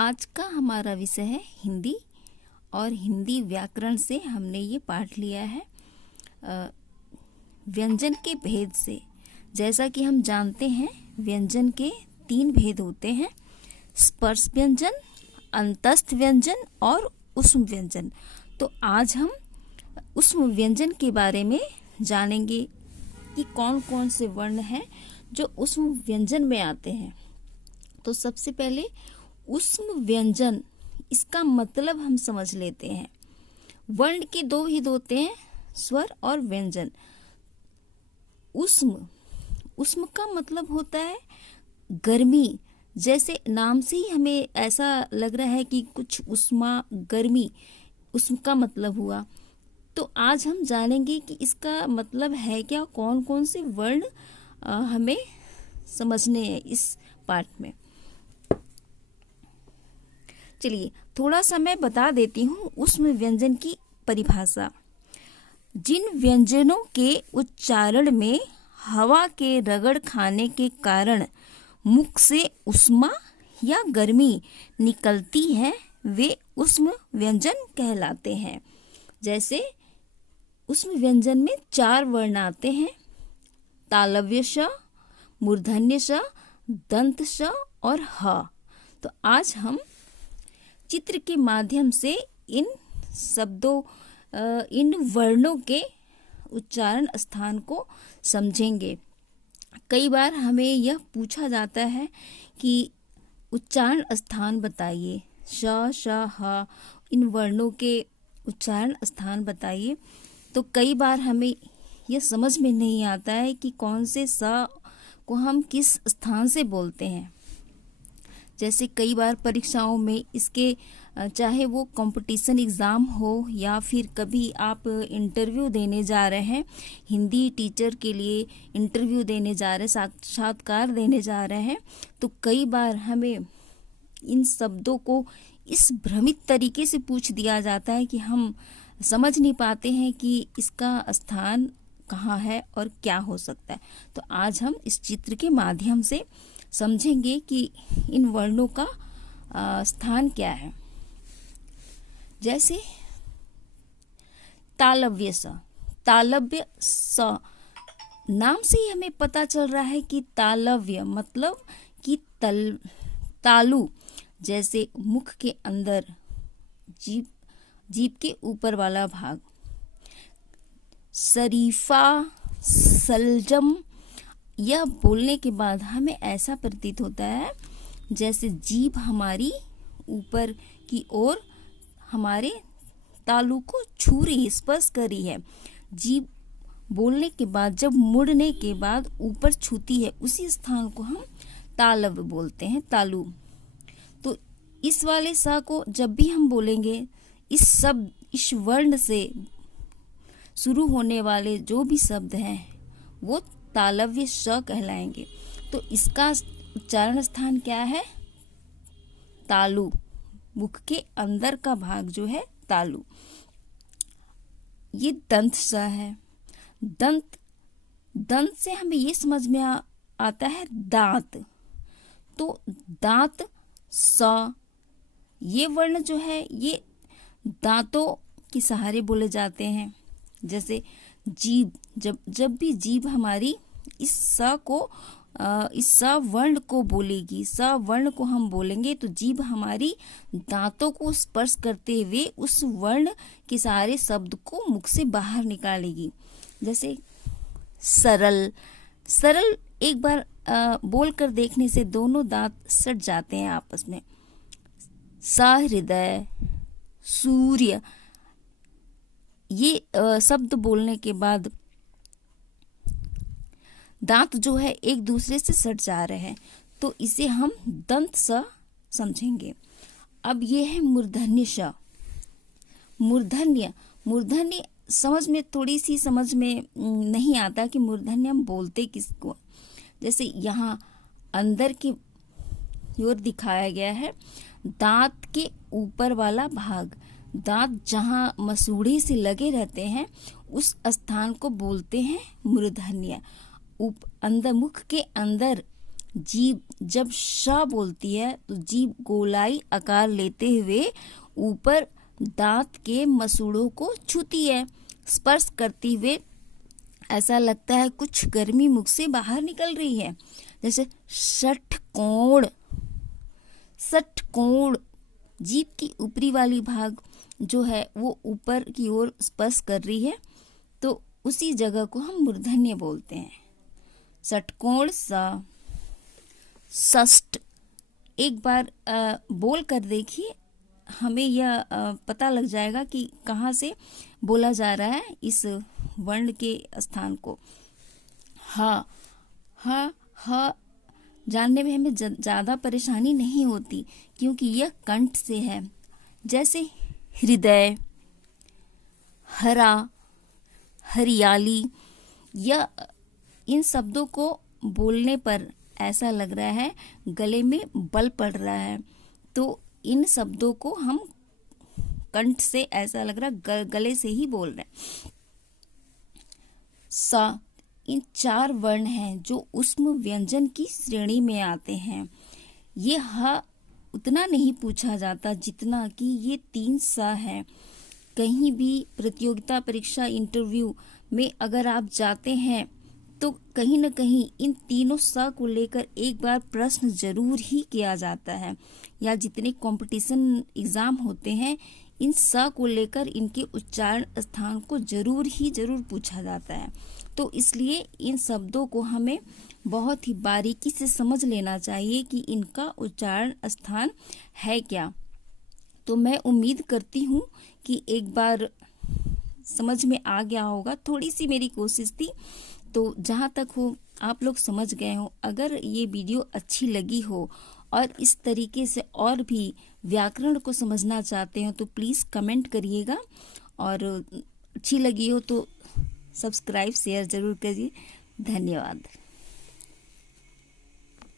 आज का हमारा विषय है हिंदी और हिंदी व्याकरण से हमने ये पाठ लिया है व्यंजन के भेद से। जैसा कि हम जानते हैं व्यंजन के 3 भेद होते हैं, स्पर्श व्यंजन, अंतस्थ व्यंजन और ऊष्म व्यंजन। तो आज हम ऊष्म व्यंजन के बारे में जानेंगे कि कौन कौन से वर्ण हैं जो ऊष्म व्यंजन में आते हैं। तो सबसे पहले ऊष्म व्यंजन, इसका मतलब हम समझ लेते हैं। वर्ण के 2 भेद होते हैं, स्वर और व्यंजन। ऊष्म का मतलब होता है गर्मी। जैसे नाम से ही हमें ऐसा लग रहा है कि कुछ उष्मा, गर्मी, ऊष्म का मतलब हुआ। तो आज हम जानेंगे कि इसका मतलब है क्या, कौन कौन से वर्ण हमें समझने हैं इस पाठ में। चलिए थोड़ा सा मैं बता देती हूँ ऊष्म व्यंजन की परिभाषा। जिन व्यंजनों के उच्चारण में हवा के रगड़ खाने के कारण मुख से उष्मा या गर्मी निकलती है, वे ऊष्म व्यंजन कहलाते हैं। जैसे ऊष्म व्यंजन में 4 वर्ण आते हैं, तालव्य श, मूर्धन्य श, दंत श और ह। तो आज हम चित्र के माध्यम से इन शब्दों, इन वर्णों के उच्चारण स्थान को समझेंगे। कई बार हमें यह पूछा जाता है कि उच्चारण स्थान बताइए, श, श, ह, इन वर्णों के उच्चारण स्थान बताइए। तो कई बार हमें यह समझ में नहीं आता है कि कौन से स को हम किस स्थान से बोलते हैं। जैसे कई बार परीक्षाओं में इसके, चाहे वो कंपटीशन एग्ज़ाम हो या फिर कभी आप इंटरव्यू देने जा रहे हैं, हिंदी टीचर के लिए इंटरव्यू देने जा रहे हैं, साक्षात्कार देने जा रहे हैं, तो कई बार हमें इन शब्दों को इस भ्रमित तरीके से पूछ दिया जाता है कि हम समझ नहीं पाते हैं कि इसका स्थान कहाँ है और क्या हो सकता है। तो आज हम इस चित्र के माध्यम से समझेंगे कि इन वर्णों का स्थान क्या है। जैसे तालव्य स, तालव्य स नाम से ही हमें पता चल रहा है कि तालव्य मतलब कि तालु। जैसे मुख के अंदर जीभ के ऊपर वाला भाग। शरीफा, सलजम, यह बोलने के बाद हमें ऐसा प्रतीत होता है जैसे जीभ हमारी ऊपर की ओर हमारे तालु को छू रही, स्पर्श कर रही है। जीभ बोलने के बाद जब मुड़ने के बाद ऊपर छूती है, उसी स्थान को हम तालव्य बोलते हैं, तालु। तो इस वाले स को जब भी हम बोलेंगे, इस वर्ण से शुरू होने वाले जो भी शब्द हैं वो तालव्य श कहलाएंगे। तो इसका उच्चारण स्थान क्या है? तालु। मुख के अंदर का भाग जो है तालु। ये दंत स है। दंत से हमें ये समझ में आता है दांत। तो दांत स, ये वर्ण जो है ये दांतों के सहारे बोले जाते हैं। जैसे जीभ, जब भी जीभ हमारी इस स वर्ण को बोलेगी, स वर्ण को हम बोलेंगे, तो जीभ हमारी दांतों को स्पर्श करते हुए उस वर्ण के सारे शब्द को मुख से बाहर निकालेगी। जैसे सरल, सरल एक बार बोल कर देखने से दोनों दांत सट जाते हैं आपस में। सहृदय, सूर्य, ये शब्द बोलने के बाद दांत जो है एक दूसरे से सट जा रहे हैं, तो इसे हम दंत स समझेंगे। अब ये है मूर्धन्य श। मूर्धन्य समझ में थोड़ी सी समझ में नहीं आता कि मूर्धन्य हम बोलते किसको। जैसे यहाँ अंदर की ओर दिखाया गया है, दांत के ऊपर वाला भाग, दांत जहाँ मसूड़े से लगे रहते हैं उस स्थान को बोलते हैं मूर्धन्य। अंदर, मुख के अंदर जीभ जब श बोलती है तो जीभ गोलाई आकार लेते हुए ऊपर दांत के मसूड़ों को छूती है, स्पर्श करते हुए ऐसा लगता है कुछ गर्मी मुख से बाहर निकल रही है। जैसे षटकोण, षटकोण जीभ की ऊपरी वाली भाग जो है वो ऊपर की ओर स्पर्श कर रही है, तो उसी जगह को हम मूर्धन्य बोलते हैं। षटकोण सा। षष्ठ, एक बार बोल कर देखिए, हमें यह पता लग जाएगा कि कहाँ से बोला जा रहा है इस वर्ण के स्थान को। ह, ह, ह जानने में हमें ज़्यादा परेशानी नहीं होती क्योंकि यह कंठ से है। जैसे हृदय, हरा, हरियाली, या इन शब्दों को बोलने पर ऐसा लग रहा है गले में बल पड़ रहा है, तो इन शब्दों को हम कंठ से ऐसा लग रहा है गले से ही बोल रहे हैं। सा, इन 4 वर्ण हैं जो ऊष्म व्यंजन की श्रेणी में आते हैं। ये ह उतना नहीं पूछा जाता जितना कि ये 3 सा है। कहीं भी प्रतियोगिता परीक्षा इंटरव्यू में अगर आप जाते हैं तो कहीं न कहीं इन तीनों सा को लेकर एक बार प्रश्न जरूर ही किया जाता है, या जितने कंपटीशन एग्जाम होते हैं इन सा को लेकर इनके उच्चारण स्थान को जरूर पूछा जाता है। तो इसलिए इन शब्दों को हमें बहुत ही बारीकी से समझ लेना चाहिए कि इनका उच्चारण स्थान है क्या। तो मैं उम्मीद करती हूँ कि एक बार समझ में आ गया होगा। थोड़ी सी मेरी कोशिश थी, तो जहाँ तक हो आप लोग समझ गए हो। अगर ये वीडियो अच्छी लगी हो और इस तरीके से और भी व्याकरण को समझना चाहते हो तो प्लीज़ कमेंट करिएगा, और अच्छी लगी हो तो सब्सक्राइब शेयर ज़रूर करिए। धन्यवाद।